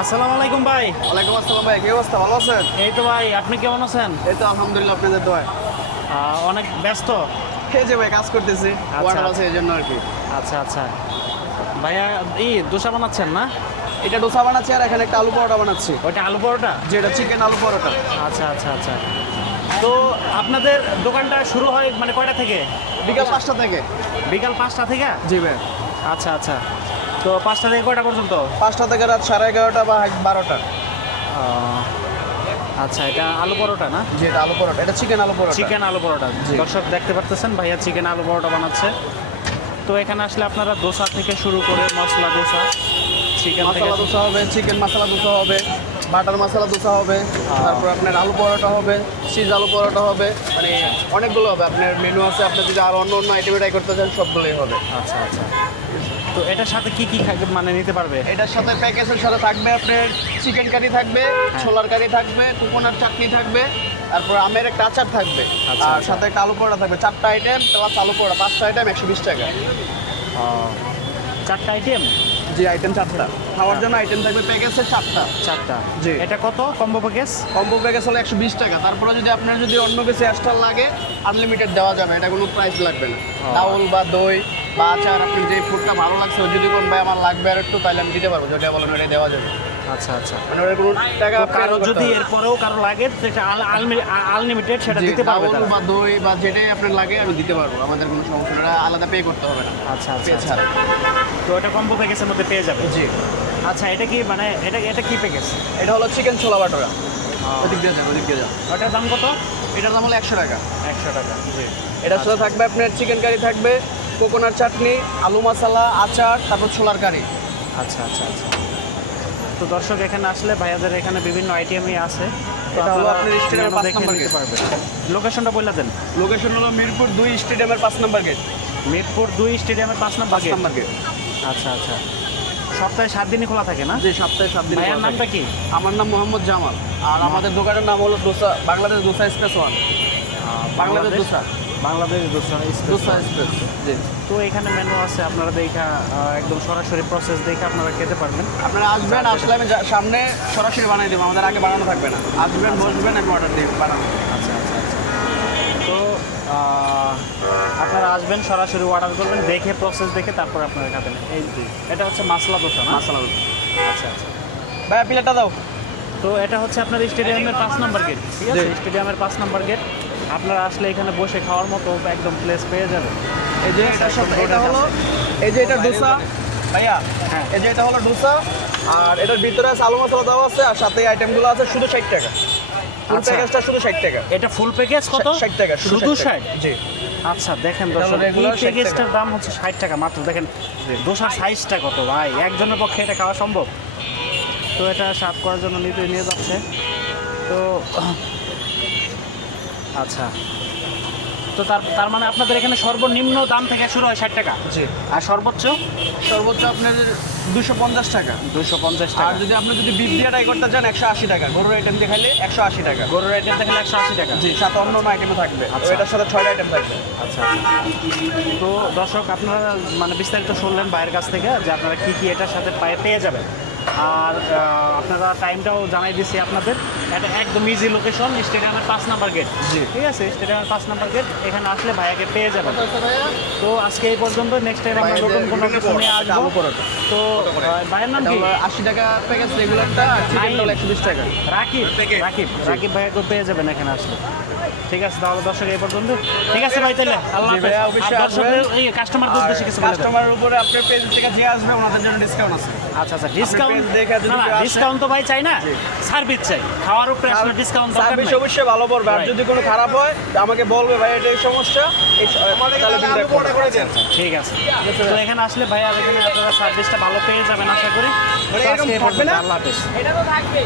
আসসালামু আলাইকুম ভাই। ওয়ালাইকুম আসসালাম ভাই, কি অবস্থা? ভালো আছেন? এই তো ভাই, আপনি কেমন আছেন? এই তো আলহামদুলিল্লাহ, আপনাদের দোয়ায়। অনেক ব্যস্ত। এই যে ভাই কাজ করতেছি, অর্ডার আছে এই জন্য আর কি। আচ্ছা আচ্ছা ভাইয়া, দোসা বানাচ্ছেন না? এটা ডোসা বানাচ্ছি আর এখানে একটা আলু পরোটা বানাচ্ছি। ওইটা আলু পরোটা? যেটা চিকেন আলু পরোটা। আচ্ছা আচ্ছা আচ্ছা। তো আপনাদের দোকানটা শুরু হয় মানে কয়টা থেকে? বিকাল 5টা থেকে। বিকাল 5টা থেকে? জি ভাই। আচ্ছা আচ্ছা। তো 5টা থেকে কয়টা পর্যন্ত? 5টা থেকে রাত 11:30 বা 12টা। আচ্ছা, এটা আলু পরোটা না? জি, এটা আলু পরোটা, এটা চিকেন আলু পরোটা। চিকেন আলু পরোটা। দর্শক দেখতে পাচ্ছেন ভাইয়া চিকেন আলু পরোটা বানাচ্ছে। তো এখানে আসলে আপনারা দোসা থেকে শুরু করে মশলা দোসা, চিকেন মশলা দোসা হবে, চিকেন মশলা দোসা হবে, বাটার মশলা দোসা হবে, তারপর আপনার আলু পরোটা হবে, চিজ আলু পরোটা হবে, মানে অনেকগুলো হবে। আপনার মেনু আছে, আপনি যদি আর অন্য অন্য আইটেম ট্রাই করতে চান সবগুলোই হবে। আচ্ছা আচ্ছা। তো এটার সাথে কি কি মানে নিতে পারবে? এটার সাথে প্যাকেজের সাথে থাকবে আপনার চিকেন কারি থাকবে, ছোলার কারি থাকবে, কোকোনাট চাটনি থাকবে, তারপর আমের একটা আচার থাকবে, আচ্ছা, আর আচ্ছা। সাথে একটা আলু পরোটা থাকবে। 4টা আইটেম প্লাস আলু পরোটা, 5টা আইটেম 120 টাকা। 4টা আইটেম? জি, আইটেম 4টা। খাওয়ার জন্য আইটেম থাকবে প্যাকেজের 4টা। 4টা? জি। এটা কত কম্বো প্যাকেজ? কম্বো প্যাকেজ হলো 120 টাকা। তারপরে যদি আপনার যদি অন্য কিছু এক্সট্রা লাগে আনলিমিটেড দেওয়া যাবে, এটা কোনো প্রাইস লাগবে না। ডাউল বা দই বা আচার, আপনি যে ফুডটা ভালো লাগছে যদি কোন ভাই আমার লাগবে আর একটু, তাহলে আমি দিতে পারবো, যেটা বলেন ওটাই দেওয়া যাবে। আচ্ছা আচ্ছা। মানে ওটা কোনো টাকা তো কারো যদি এরপরেও কারো লাগে যেটা আনলিমিটেড, সেটা দিতে পারবে ডাউল তারা? বা দই বা যেটাই আপনার লাগে আমি দিতে পারবো, আমাদের কোনো সমস্যা নেই, আলাদা পে করতে হবে না। আচ্ছা আচ্ছা পে আচ্ছা। ছাড়া। তো এটা কম্বো প্যাকেজের মধ্যে পেয়ে যাবে? জি। আচ্ছা, এটা কি মানে এটা এটা কি প্যাকেজ? এটা হলো চিকেন ছোলা বাটোরা। ওদিক দিয়ে যান, ওদিক দিয়ে যান। ওটার দাম কত? এটার দাম হলো 100 টাকা। 100 টাকা। জি। এটার সাথে থাকবে আপনার চিকেন কারি থাকবে, কোকোনাট চাটনি, আলু মশলা, আচার, তারপর ছোলার কারি। আচ্ছা আচ্ছা আচ্ছা। তো দর্শক এখানে আসলে ভাইয়াদের এখানে বিভিন্ন আইটেমই আছে। তো এটা হলো আপনারা আপনার স্টেডিয়ামের মেনু 5 দেখে নম্বর নিতে গেট। পারবেন। লোকেশনটা বলে দেন। লোকেশন হলো মিরপুর 2 স্টেডিয়ামের 5 নম্বর গেট। মিরপুর 2 স্টেডিয়ামের 5 নম্বর 5 গেট। নম্বর গেট। আচ্ছা আচ্ছা। সপ্তাহে 7 দিনই খোলা থাকে না? যে সপ্তাহে 7 দিন। ভাইয়ার নামটা কি? আমার নাম মোহাম্মদ জামাল। আর আমাদের দোকানের নাম হলো দোসা, বাংলাদেশ দোসা স্পেস 1। বাংলাদেশ দোসা। বাংলাদেশ দোসা দোসা স্পেস। জি। তো এখানে মেনু আছে, আপনারা দেখা একদম সরাসরি প্রসেস দেখে আপনারা খেতে পারবেন। আপনারা আসবেন, আসলে আমি সামনে সরাসরি বানিয়ে দেবো, আমাদের আগে বানানো থাকবে না। আসবেন, বসবেন, আমি অর্ডার দিয়ে বানাবো। আচ্ছা আচ্ছা আচ্ছা। তো আপনারা আসবেন, সরাসরি অর্ডার করবেন, দেখে প্রসেস দেখে তারপর আপনারা খাবেন। এই এটা হচ্ছে মাসলা দোসা না? মাসালা দোসা। আচ্ছা আচ্ছা। ভাইয়া প্লেটটা দাও। তো এটা হচ্ছে আপনার স্টেডিয়ামের 5 নম্বর গেট, ঠিক আছে? স্টেডিয়ামের 5 নম্বর গেট। আপনারা আসলে এখানে বসে খাওয়ার মতো একদম প্লেস পেয়ে যাবেন। এই যে এটার সাথে এটা হলো, এই যে এটা ডোসা ভাইয়া। হ্যাঁ। এই যে এটা হলো ডোসা, আর এটার ভিতরে আছে আলু মশলা দেওয়া আছে, আর সাথে আইটেমগুলো আছে শুধু 60 টাকা। ফুল আচ্ছা। প্যাকেজটা শুধু 60 টাকা। এটা ফুল প্যাকেজ কত? 60 টাকা, শুধু 60 60? জি। আচ্ছা দেখেন এটা দর্শক, হলো এই regular 60 প্যাকেজটার দাম হচ্ছে 60 টাকা মাত্র। দেখেন দোসার সাইজটা কত ভাই, একজনের পক্ষে এটা খাওয়া সম্ভব? তো এটা সার্ভ করার জন্য নিয়ে যাচ্ছে। তো আচ্ছা, তো তার মানে আপনাদের এখানে সর্বনিম্ন দাম থেকে শুরু হয় 60 টাকা, জি। আর সর্বোচ্চ? সর্বোচ্চ আপনার 250 টাকা। 250 আর টাকা। যদি আপনি যদি বিফ দিয়ে ট্রাই করতে চান 180 টাকা। গরুর আইটেম দিয়ে খাইলে 180 টাকা। গরুর আইটেম দেখলে 180 টাকা। জি, সাথে অন্য অন্য আইটেমও থাকবে। আচ্ছা। এটার সাথে 6টা আইটেম থাকবে। আচ্ছা আচ্ছা। তো দর্শক আপনারা মানে বিস্তারিত শুনলেন ভাইয়ের কাছ থেকে যে আপনারা কী কী এটার সাথে পেয়ে যাবেন। আর আপনারা টাইমটাও জানাই দিচ্ছি আপনাদের। এটা একদম ইজি লোকেশন, স্টেডিয়ামের 5 নম্বর গেট। জি। ঠিক আছে, স্টেডিয়ামের 5 নম্বর গেট। এখানে আসলে ভাইয়াকে পেয়ে যাবেন। তো আজকে এই পর্যন্ত, নেক্সট টাইম আমরা নতুন কোনো কিছু নিয়ে আলু আসবো। পরোটা। তো ভাইয়ের নাম কি? 80 টাকা প্যাকেজ রেগুলারটা, আর চিকেনটা হলো 120 টাকা। রাকিব। রাকিব ভাইয়াকে পেয়ে যাবেন এখানে আসলে। ঠিক আছে, তাহলে দর্শক এই পর্যন্ত। ঠিক আছে ভাই, তাহলে আল্লাহ জি ভাইয়া, হাফেজ। অবশ্যই আর দর্শকদের এই কাস্টমারদের উদ্দেশ্যে কিছু বলে দেন। কাস্টমারের উপরে আপনার পেজ থেকে যে আসবে ওনাদের জন্য ডিসকাউন্ট আছে। আচ্ছা আচ্ছা, ডিসকাউন্ট? পেজ দেখে যদি না না, কেউ আসে- ডিসকাউন্ট তো ভাই চাই না, সার্ভিস চাই। খাওয়ার উপরে আসলে ডিসকাউন্ট দরকার সার্ভিস নাই। অবশ্যই ভালো পড়বে, আর Right. যদি কোনো খারাপ হয় আমাকে বলবে ভাই এটা এই সমস্যা, তাহলে feedback করবো। ঠিক আছে। তো এখানে আসলে ভাই আর এখানে আপনারা সার্ভিসটা ভালো পেয়ে যাবেন আশা করি। তো এরকম আজকে এই থাকবে পর্যন্ত, না? আল্লাহ হাফেজ। এটা তো থাকবে।